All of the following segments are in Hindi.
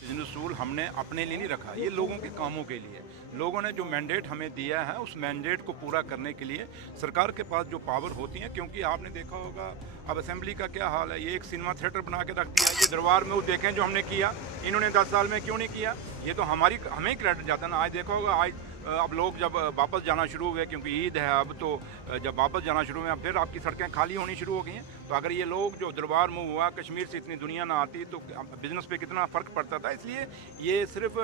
बिजनेस रूल हमने अपने लिए नहीं रखा, ये लोगों के कामों के लिए। लोगों ने जो मैंडेट हमें दिया है उस मैंडेट को पूरा करने के लिए सरकार के पास जो पावर होती है, क्योंकि आपने देखा होगा अब असेंबली का क्या हाल है, ये एक सिनेमा थिएटर बना के रख दिया। ये दरबार में वो देखें जो हमने किया, इन्होंने 10 साल में क्यों नहीं किया। ये तो हमें ही क्रेडिट जाता है ना। आज देखा होगा, आज अब लोग जब वापस जाना शुरू हुए, क्योंकि ईद है अब, तो जब वापस जाना शुरू हुए फिर आपकी सड़कें खाली होनी शुरू हो गई हैं। तो अगर ये लोग जो दरबार मूव हुआ, कश्मीर से इतनी दुनिया ना आती तो बिज़नेस पे कितना फ़र्क पड़ता था। इसलिए ये सिर्फ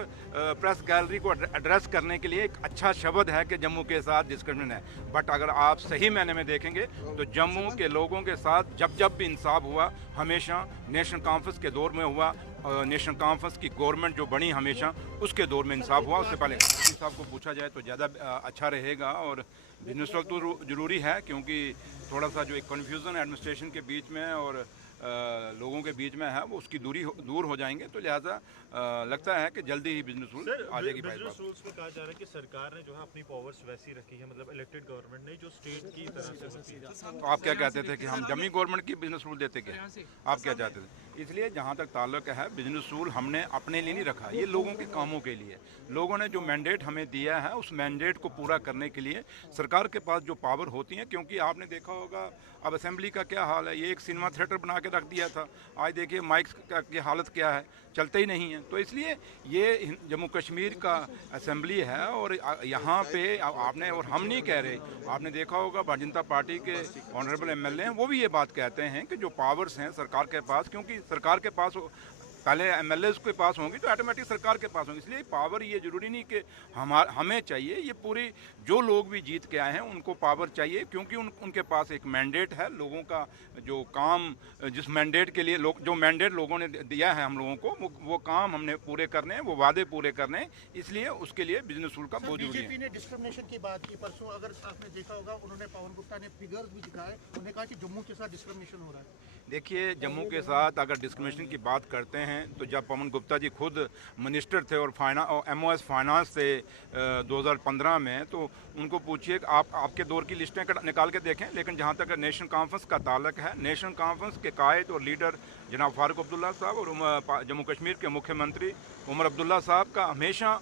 प्रेस गैलरी को एड्रेस करने के लिए एक अच्छा शब्द है कि जम्मू के साथ डिस्क्रिमिनेशन है। बट अगर आप सही मायने में देखेंगे तो जम्मू के लोगों के साथ जब जब भी इंसाफ हुआ, हमेशा नेशनल कॉन्फ्रेंस के दौर में हुआ। नेशनल कॉन्फ्रेंस की गवर्नमेंट जो बनी हमेशा, उसके दौर में इंसाफ हुआ। उससे पहले साहब को पूछा जाए तो ज़्यादा अच्छा रहेगा। और बिजनेस तो ज़रूरी है, क्योंकि थोड़ा सा जो एक कन्फ्यूज़न एडमिनिस्ट्रेशन के बीच में और लोगों के बीच में है, वो उसकी दूर हो जाएंगे। तो लिहाजा लगता है कि जल्दी ही बिजनेस रूल आ जाएगी। बिजनेस रूल्स में कहा जा रहा है कि सरकार ने जो है अपनी पावर्स वैसी रखी है, मतलब इलेक्टेड गवर्नमेंट ने, जो स्टेट की तरह से होती है। तो आप क्या कहते थे कि हम जम्मी गवर्नमेंट की बिजनेस रूल देते क्या? आप क्या चाहते थे? इसलिए जहाँ तक ताल्लुक है, बिजनेस रूल हमने अपने लिए नहीं रखा, ये लोगों के कामों के लिए। लोगों ने जो मैंडेट हमें दिया है उस मैंडेट को पूरा करने के लिए सरकार के पास जो पावर होती है, क्योंकि आपने देखा होगा अब असेंबली का क्या हाल है, ये एक सिनेमा थिएटर बना के रख दिया था। आज देखिए माइक की हालत क्या है, चलते ही नहीं है। तो इसलिए ये जम्मू कश्मीर का असेंबली है और यहाँ पे आपने, और हम नहीं कह रहे, आपने देखा होगा भारतीय जनता पार्टी के ऑनरेबल एमएलए हैं, वो भी ये बात कहते हैं कि जो पावर्स हैं सरकार के पास, क्योंकि सरकार के पास पहले एमएलए के पास होंगी तो ऑटोमेटिक सरकार के पास होंगी। इसलिए पावर ये जरूरी नहीं कि हमें चाहिए, ये पूरी जो लोग भी जीत के आए हैं उनको पावर चाहिए, क्योंकि उनके पास एक मैंडेट है। लोगों का जो काम, जिस मैंडेट के लिए जो मैंडेट लोगों ने दिया है हम लोगों को, वो काम हमने पूरे करने हैं, वो वादे पूरे करने हैं। इसलिए उसके लिए बिजनेस रूल का बहुत जरूरी है। बीजेपी ने डिस्क्रिमिनेशन की बात की परसों, अगर आपने देखा होगा, उन्होंने पवन गुप्ता ने फिगर्स भी दिखाए, उन्होंने कहा कि जम्मू के साथ डिस्क्रिमिनेशन हो रहा है। देखिए, जम्मू के साथ अगर डिस्क्रिमिनेशन की बात करते हैं तो जब पवन गुप्ता जी खुद मिनिस्टर थे और MOS फाइनेंस थे 2015 में, तो उनको पूछिए कि आपके दौर की लिस्टें निकाल के देखें। लेकिन जहाँ तक नेशनल कॉन्फ्रेंस का ताल्लुक है, नेशनल कॉन्फ्रेंस के कायद और लीडर जनाब फारूक अब्दुल्ला साहब और जम्मू कश्मीर के मुख्यमंत्री उमर अब्दुल्ला साहब का हमेशा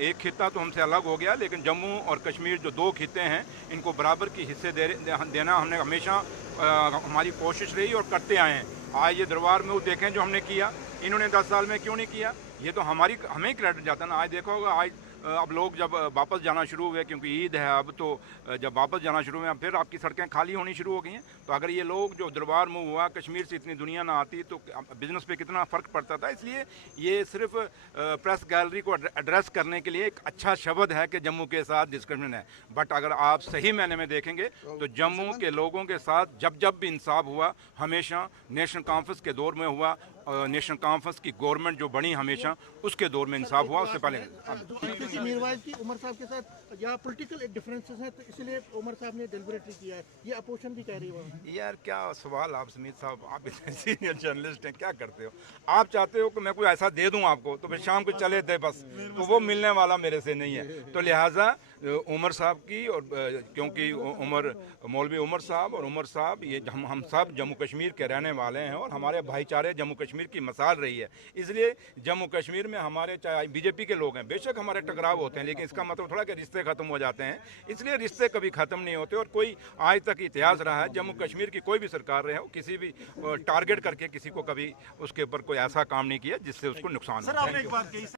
एक खित्ता तो हमसे अलग हो गया, लेकिन जम्मू और कश्मीर जो दो खित्ते हैं, इनको बराबर की हिस्से देना हमने हमेशा हमारी कोशिश रही और करते आए हैं। आज ये दरबार में वो देखें जो हमने किया, इन्होंने 10 साल में क्यों नहीं किया। ये तो हमें ही क्रेडिट जाता है ना। आज देखा होगा, आज अब लोग जब वापस जाना शुरू हुए, क्योंकि ईद है अब, तो जब वापस जाना शुरू हुए फिर आपकी सड़कें खाली होनी शुरू हो गई हैं। तो अगर ये लोग जो दरबार मूव हुआ, कश्मीर से इतनी दुनिया ना आती तो बिज़नेस पे कितना फ़र्क पड़ता था। इसलिए ये सिर्फ प्रेस गैलरी को एड्रेस करने के लिए एक अच्छा शब्द है कि जम्मू के साथ डिस्क्रिमिनेशन है। बट अगर आप सही मायने में देखेंगे तो जम्मू के लोगों के साथ जब जब भी इंसाफ हुआ, हमेशा नेशनल कॉन्फ्रेंस के दौर में हुआ। नेशनल कॉन्फ्रेंस की गवर्नमेंट जो बनी हमेशा, उसके दौर में इंसाफ हुआ। उससे पहले मीरवाइज की उमर साहब के साथ या पॉलिटिकल डिफरेंसेस हैं, तो इसलिए उमर साहब ने डेलिबरेटली किया है, ये अपोजिशन भी कह रही है। यार क्या सवाल आप समीत साहब, आप इतने सीनियर जर्नलिस्ट हैं, क्या करते हो आप? चाहते हो कि मैं कोई ऐसा दे दूं आपको तो फिर शाम को चले थे बस, तो वो मिलने वाला मेरे से नहीं है। तो लिहाजा उमर साहब की, और क्योंकि मौलवी उमर साहब और उमर साहब, ये हम सब जम्मू कश्मीर के रहने वाले हैं और हमारे भाईचारे जम्मू कश्मीर की मिसाल रही है। इसलिए जम्मू कश्मीर में हमारे, चाहे बीजेपी के लोग हैं, बेशक हमारे टकराव होते हैं, लेकिन इसका मतलब थोड़ा कि रिश्ते खत्म हो जाते हैं। इसलिए रिश्ते कभी खत्म नहीं होते। और कोई आज तक इतिहास रहा है, जम्मू कश्मीर की कोई भी सरकार रहे हो, किसी भी टारगेट करके किसी को कभी उसके ऊपर कोई ऐसा काम नहीं किया जिससे उसको नुकसान हो।